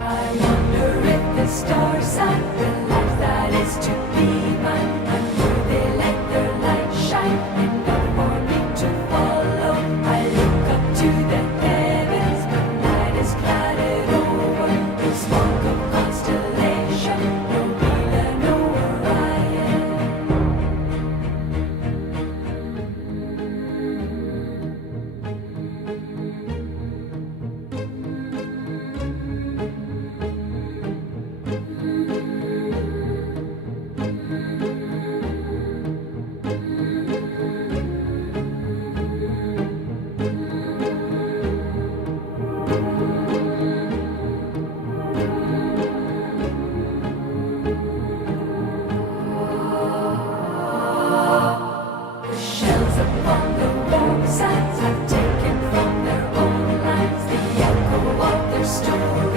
I wonder if the stars sign the life that is to be mine, and will they let their light shine enough for me to follow? I look up to the heavens, but night is clouded over. The smoke of constellation, no Vela, no Orion. The shells upon the roadsides have taken from their own lives the echo of their story.